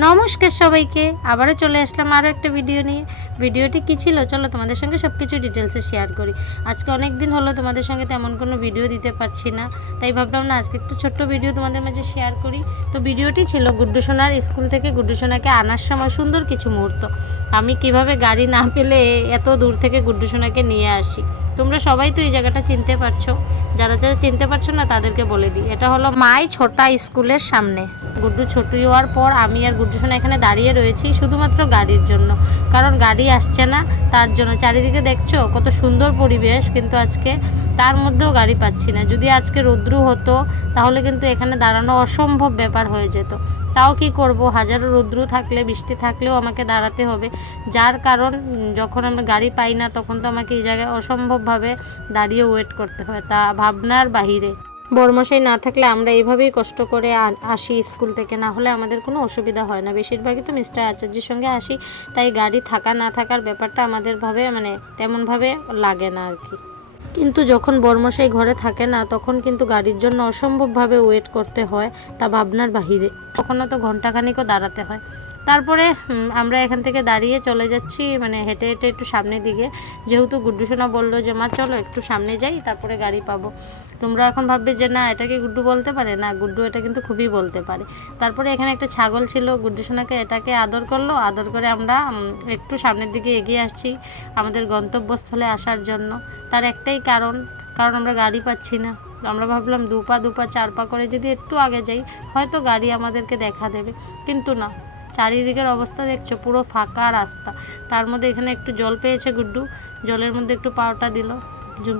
নমস্কার সবাইকে, আবারও চলে আসলাম আরও একটা ভিডিও নিয়ে। ভিডিওটি কী ছিল চলো তোমাদের সঙ্গে সব কিছু ডিটেলসে শেয়ার করি। আজকে অনেক দিন হলো তোমাদের সঙ্গে তেমন কোনো ভিডিও দিতে পারছি না, তাই ভাবলাম না আজকে একটা ছোট্ট ভিডিও তোমাদের মাঝে শেয়ার করি। তো ভিডিওটি ছিল গুড্ডু সোনার স্কুল থেকে গুড্ডু সোনাকে আনার সময় সুন্দর কিছু মুহূর্ত। আমি কিভাবে গাড়ি না পেলে এত দূর থেকে গুড্ডু সোনাকে নিয়ে আসি। তোমরা সবাই তো এই জায়গাটা চিনতে পারছো, যারা যারা চিনতে পারছো না তাদেরকে বলে দিই, এটা হলো মাই ছোটা স্কুলের সামনে। গুড্ডু ছোটু হওয়ার পর আমি আর গুড্ডু সোনা এখানে দাঁড়িয়ে রয়েছি শুধুমাত্র গাড়ির জন্য, কারণ গাড়ি আসছে না তার জন্য। চারিদিকে দেখছো কত সুন্দর পরিবেশ, কিন্তু আজকে তার মধ্যেও গাড়ি পাচ্ছি না। যদি আজকে রৌদ্র হতো তাহলে কিন্তু এখানে দাঁড়ানো অসম্ভব ব্যাপার হয়ে যেত। তাও কি করব, হাজারো রৌদ্র থাকলে বৃষ্টি থাকলেও আমাকে দাঁড়াতে হবে। যার কারণ যখন আমরা গাড়ি পাই না তখন তো আমাকে এই জায়গায় অসম্ভবভাবে দাঁড়িয়ে ওয়েট করতে হয়, তা ভাবনার বাহিরে। বড়মশাই না থাকলে আমরা এইভাবেই কষ্ট করে আসি স্কুল থেকে, না হলে আমাদের কোনো অসুবিধা হয় না। বেশিরভাগই তো মিস্টার আচার্যের সঙ্গে আসি, তাই গাড়ি থাকা না থাকার ব্যাপারটা আমাদের তেমনভাবে লাগে না আর কি। কিন্তু যখন বড়মশাই ঘরে থাকে না তখন কিন্তু গাড়ির জন্য অসম্ভবভাবে ওয়েট করতে হয়, তা ভাবনার বাহিরে। কখনো তো ঘন্টাখানিকও দাঁড়াতে হয়। তারপরে আমরা এখান থেকে দাঁড়িয়ে চলে যাচ্ছি হেঁটে হেঁটে একটু সামনের দিকে, যেহেতু গুড্ডু সোনা বললো যে মা চলো একটু সামনে যাই তারপরে গাড়ি পাবো। তোমরা এখন ভাববে যে না এটাকে গুড্ডু বলতে পারে, না গুড্ডু এটা কিন্তু খুবই বলতে পারে। তারপরে এখানে একটা ছাগল ছিল, গুড্ডু সোনাকে এটাকে আদর করলো, আদর করে আমরা একটু সামনের দিকে এগিয়ে আসছি আমাদের গন্তব্যস্থলে আসার জন্য। তার একটাই কারণ আমরা গাড়ি পাচ্ছি না। আমরা ভাবলাম দুপা 4 পা করে যদি একটু আগে যাই হয়তো গাড়ি আমাদেরকে দেখা দেবে, কিন্তু না। চারিদিকের অবস্থা দেখছো, পুরো ফাঁকা রাস্তা। তার মধ্যে এখানে একটু জল পেয়েছে গুড্ডু, জলের মধ্যে একটু পাওটা দিল।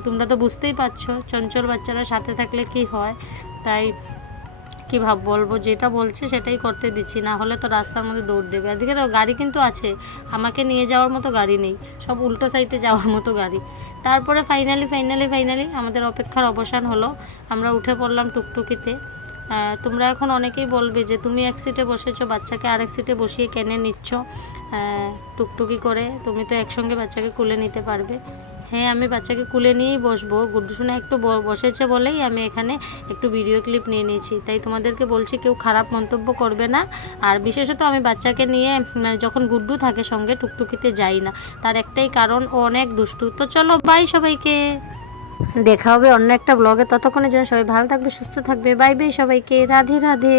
তোমরা তো বুঝতেই পারছো চঞ্চল বাচ্চারা সাথে থাকলে কি হয়, তাই কি বলবো, যেটা বলছে সেটাই করতে দিচ্ছি, না হলে তো রাস্তার মধ্যে দৌড় দেবে। এদিকে তো গাড়ি কিন্তু আছে, আমাকে নিয়ে যাওয়ার মতো গাড়ি নেই, সব উল্টো সাইডে যাওয়ার মতো গাড়ি। তারপরে ফাইনালি আমাদের অপেক্ষার অবসান হলো। আমরা উঠে পড়লাম টুকটুকিতে। তোমরা এখন অনেকেই বলবে যে তুমি এক সিটে বসেছো, বাচ্চাকে আরেক সিটে বসিয়ে কেনে নিচ্ছ টুকটুকি করে, তুমি তো একসঙ্গে বাচ্চাকে কুলে নিতে পারবে। হ্যাঁ, আমি বাচ্চাকে কুলে নিয়েই বসবো, গুড্ডু সোনা একটু বসেছে বলেই আমি এখানে একটু ভিডিও ক্লিপ নিয়ে নিয়েছি। তাই তোমাদেরকে বলছি কেউ খারাপ মন্তব্য করবে না। আর বিশেষত আমি বাচ্চাকে নিয়ে যখন গুড্ডু থাকে সঙ্গে টুকটুকিতে যাই না, তার একটাই কারণ ও অনেক দুষ্টু। তো চলো বাই সবাইকে, দেখা হবে অন্য একটা ব্লগে। ততক্ষণের জন্য সবাই ভালো থাকবে, সুস্থ থাকবে। বাই বাই সবাইকে, রাধে রাধে।